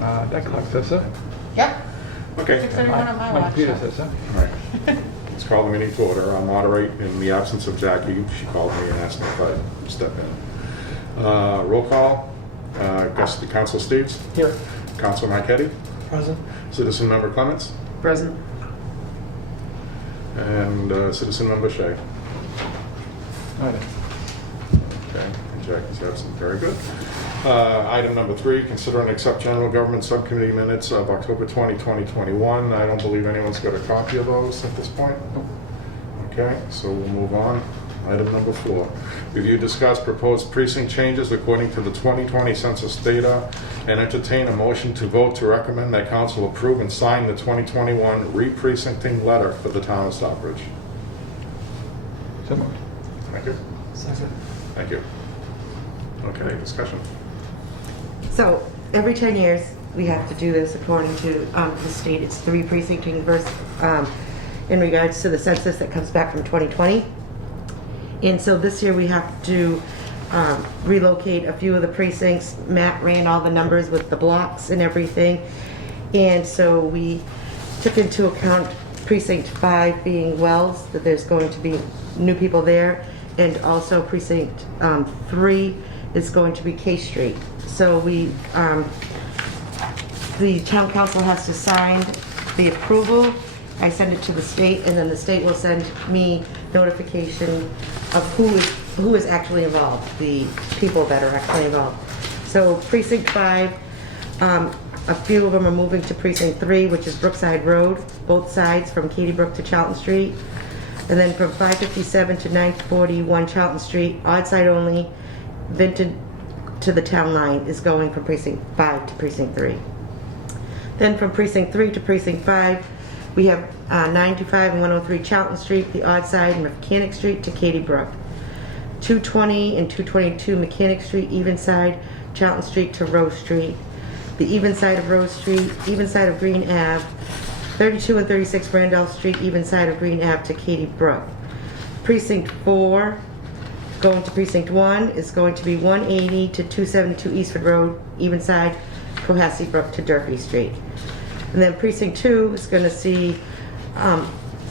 That clock says so. Yep. Okay. 6:31 on my My watch. computer says so. All right. Let's call the meeting to order. I'll moderate in the absence of Jackie. She called me and asked me if I'd step in. Roll call. The Council Steves. Here. Council Marquetti. Present. Citizen Member Clements. Present. And Citizen Member Shea. All right. Okay. And Jackie's absent. Very good. Item number 3, consider and accept General Government Subcommittee minutes of October 20, 2021. I don't believe anyone's got a copy of those at this point. Okay, so we'll move on. Item number 4, review, discuss proposed precinct changes according to the 2020 census data and entertain a motion to vote to recommend that council approve and sign the 2021 re-precincting letter for the town of Southbridge. So moved. Thank you. Second. Thank you. Okay, discussion. So every 10 years, we have to do this according to the state. It's the re-precincting versus in regards to the census that comes back from 2020. And so this year we have to relocate a few of the precincts. Matt ran all the numbers with the blocks and everything. And so we took into account precinct 5 being Wells, that there's going to be new people there. And also precinct 3 is going to be K Street. So the town council has to sign the approval. I send it to the state, and then the state will send me notification of who is actually involved, the people that are actually involved. So precinct 5, a few of them are moving to precinct 3, which is Brookside Road, both sides from Katy Brook to Charlton Street. And then from 557 to 941 Charlton Street, odd side only, Vinton to the town line is going from precinct 5 to precinct 3. Then from precinct 3 to precinct 5, we have 95 and 103 Charlton Street, the odd side, and Mechanic Street to Katy Brook. 220 and 222 Mechanic Street, even side, Charlton Street to Rose Street. The even side of Rose Street, even side of Green Ave, 32 and 36 Randolph Street, even side of Green Ave to Katy Brook. Precinct 4, going to Precinct 1, is going to be 180 to 272 Eastford Road, even side, Cohasset Brook to Durfee Street. And then Precinct 2 is going to see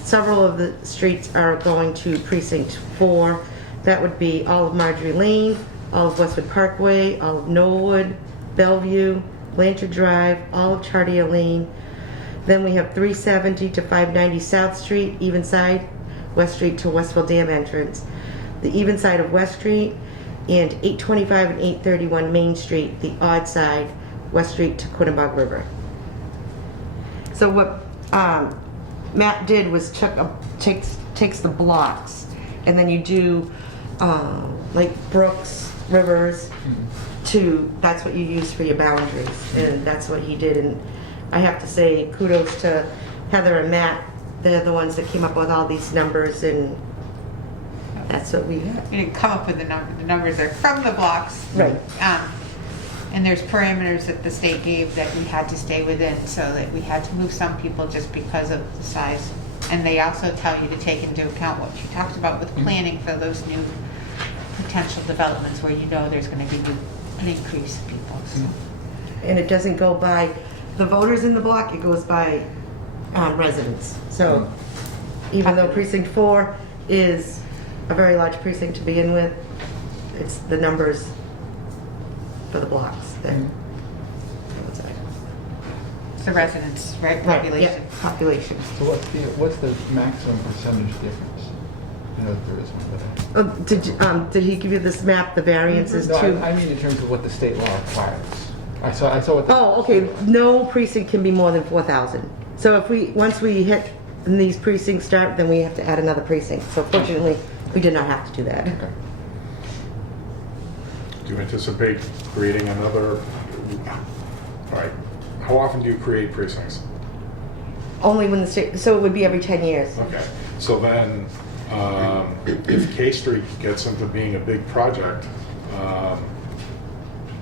several of the streets are going to Precinct 4. That would be all of Marjorie Lane, all of Westwood Parkway, all of Knollwood, Bellevue, Blanchard Drive, all of Chartier Lane. Then we have 370 to 590 South Street, even side, West Street to Westville Dam entrance. The even side of West Street, and 825 and 831 Main Street, the odd side, West Street to Quinnebog River. So what Matt did was takes the blocks, and then you do like brooks, rivers, that's what you use for your boundaries, and that's what he did. And I have to say kudos to Heather and Matt. They're the ones that came up with all these numbers, and that's what we have. We didn't come up with the number. The numbers are from the blocks. Right. And there's parameters that the state gave that we had to stay within, so that we had to move some people just because of the size. And they also tell you to take into account what you talked about with planning for those new potential developments where you know there's going to be an increase of people. So. And it doesn't go by the voters in the block, it goes by residents. So even though precinct 4 is a very large precinct to begin with, it's the numbers for the blocks that It's the residents, right? Right, Population. yeah, population. So what's the maximum percentage difference? I know there is one, but Did he give you this map, the variances no, too? I mean in terms of what the state law requires. I saw what the... Oh, okay, no precinct can be more than 4,000. So if once we hit and these precincts start, then we have to add another precinct. So fortunately, we did not have to do that. Okay. Do you anticipate creating another? All right. How often do you create precincts? Only when the state, so it would be every 10 years. Okay. So then, if K Street gets into being a big project,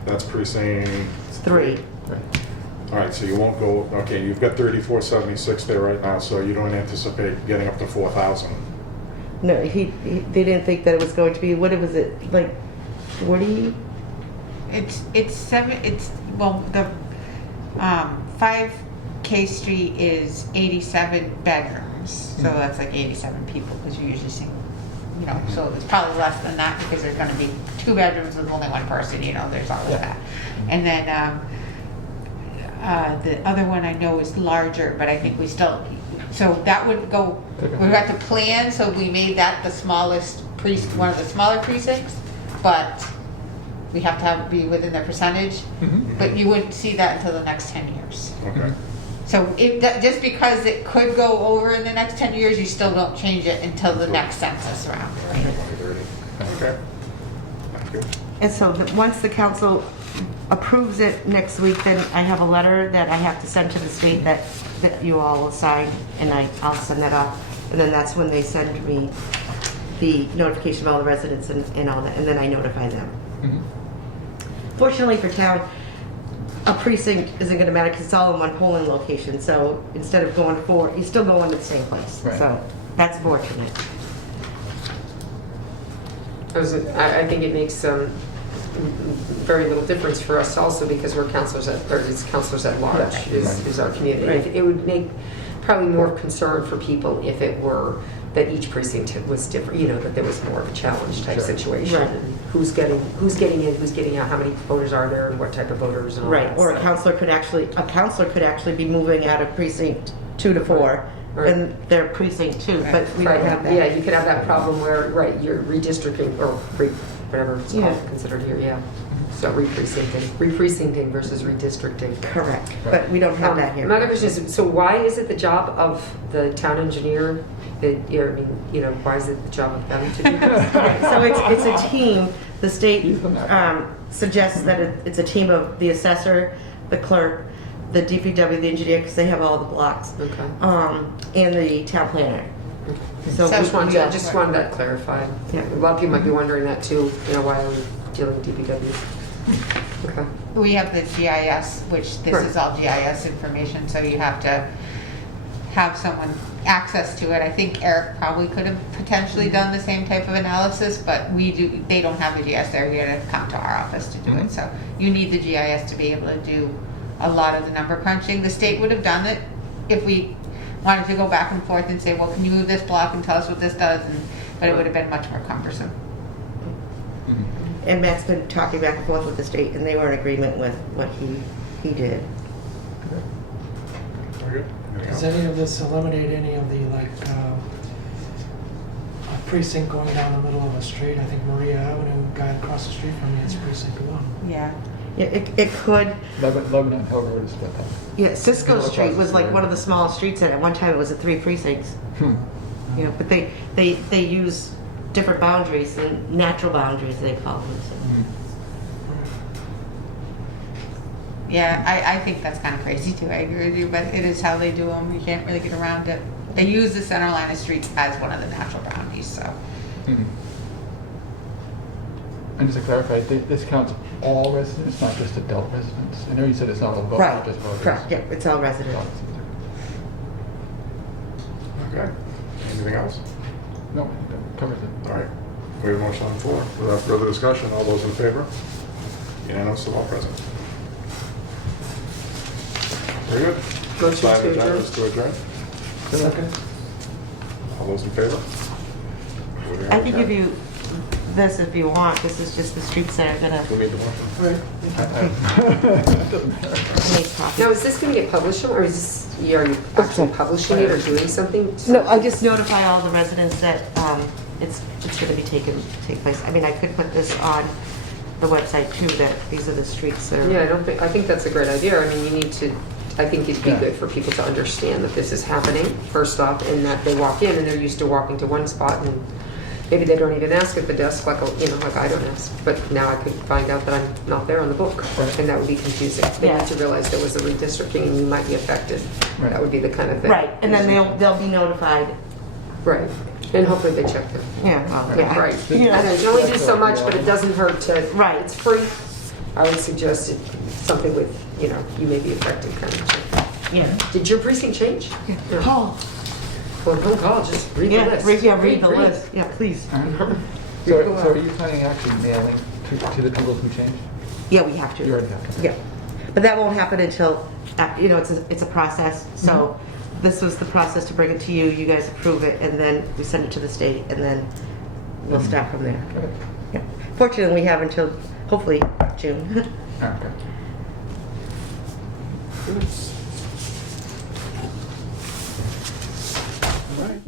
that's precinct 3. Right. All right. So you won't go. Okay. You've got 3476 there right now. So you don't anticipate getting up to 4,000. No, they didn't think that it was going to be, what was it, like 40? It's 7. It's well the 5 K Street is 87 bedrooms, so that's like 87 people, because you usually see, you know, so it's probably less than that, because there's gonna be 2 bedrooms with only 1 person, you know, there's all of that. And then, the other one I know is larger, but I think we still, so that would go, we got the plan, so we made that the smallest one of the smaller precincts, but we have to have be within the percentage, but you wouldn't see that until the next 10 years. Okay. So just because it could go over in the next 10 years, you still don't change it until the next census round. Right? Okay. Thank you. And so once the council approves it next week, then I have a letter that I have to send to the state that you all will sign, and I'll send that off. And then that's when they send me the notification of all the residents and all that, and then I notify them. Fortunately for town, a precinct isn't going to matter because it's all in one polling location. So instead of going 4, you still go into the same place. Right. So that's fortunate. I think it makes very little difference for us also, because we're counselors it's counselors at large is our community. Right. It would make probably more concern for people if it were that each precinct was different, you know, that there was more of a challenge type situation. Right. And who's getting in, who's getting out, how many voters are there, and what type of voters and all Right. that. Or So- a counselor could actually be moving out of precinct 2 to 4, Right. and they're precinct 2, but we Right, don't have that. yeah, you could have that problem where, right, you're redistricting, or whatever it's Yeah. called, considered here, yeah. So re-precincting versus redistricting. Correct. But we don't have that here. Another question is, so why is it the job of the town engineer that, I mean, you know, why is it the job of them to do this? Okay, so it's a team. The state suggests that it's a team of the assessor, the clerk, the DPW, the engineer, because they have all the blocks, Okay. and the town planner. So So- Just wanted that clarified. Yeah. A lot of people might be wondering that too, you know, why are we dealing with DPW? Okay. We have the GIS, which this Right. is all GIS information, so you have to have someone access to it. I think Eric probably could have potentially done the same type of analysis, but they don't have the GIS. They're here to come to our office to do it. So you need the GIS to be able to do a lot of the number crunching. The state would have done it if we wanted to go back and forth and say, well, can you move this block and tell us what this does? But it would have been much more cumbersome. And Matt's been talking back and forth with the state, and they were in agreement with what he did. Very good. Anything Does else? any of this eliminate any of the, like, a precinct going down the middle of a street? I think Maria Avenue, guy across the street from me, it's precinct 1. Yeah. Yeah, it could. Lebanon and Hill Road is split up. Yeah, Cisco Middle Street across was the like street. one of the smallest streets, and at one time it was 3 precincts. You know, but they use different boundaries and natural boundaries, they call them. So. Yeah, I think that's kind of crazy too. I agree with you, but it is how they do them. You can't really get around it. They use the center line of streets as one of the natural boundaries, so. And just to clarify, this counts all residents, not just adult residents? I know you said it's not all voters, Right, just voters. correct, yeah, it's all residents. Okay. Anything else? No, that covers it. All right. We have a motion on the floor. Without further discussion, all those in favor? Unanimous of all present. Very good. Motion Five to adjourn. agendas to adjourn. Second? All those in favor? I can give you this if you want. This is just the streets that are gonna Who made the motion? make copies. Now, is this going to get published, or is this, are you actually publishing it or doing something? No, I just notify all the residents that it's going to be take place. I mean, I could put this on the website too, that these are the streets that are. Yeah, I think that's a great idea. I mean, you need to, I think it'd be good for people to understand that this is happening, first off, and that they walk in and they're used to walking to one spot, and maybe they don't even ask at the desk, like, you know, like I don't ask. But now I could find out that I'm not there on the book, Right. and that would be confusing. They Yeah. need to realize there was a redistricting and you might be affected. Right. That would be the kind of thing. Right, and then they'll be notified. Right, and hopefully they check them. Yeah, well, Like, yeah. right. Yeah. I know, you can only do so much, but it doesn't hurt to. Right. It's free. I would suggest something with, you know, you may be affected kind of thing. Yeah. Did your precinct change? No. Paul. Well, don't call, just read the Yeah, list. read the list. Yeah, please. So are you planning actually mailing to the people who changed? Yeah, we have to. You already have to. Yeah, but that won't happen until you know, it's a process. So this was the process to bring it to you, you guys approve it, and then we send it to the state, and then we'll start from there. Yeah. Fortunately, we have until, hopefully, June. Okay. Good. All right.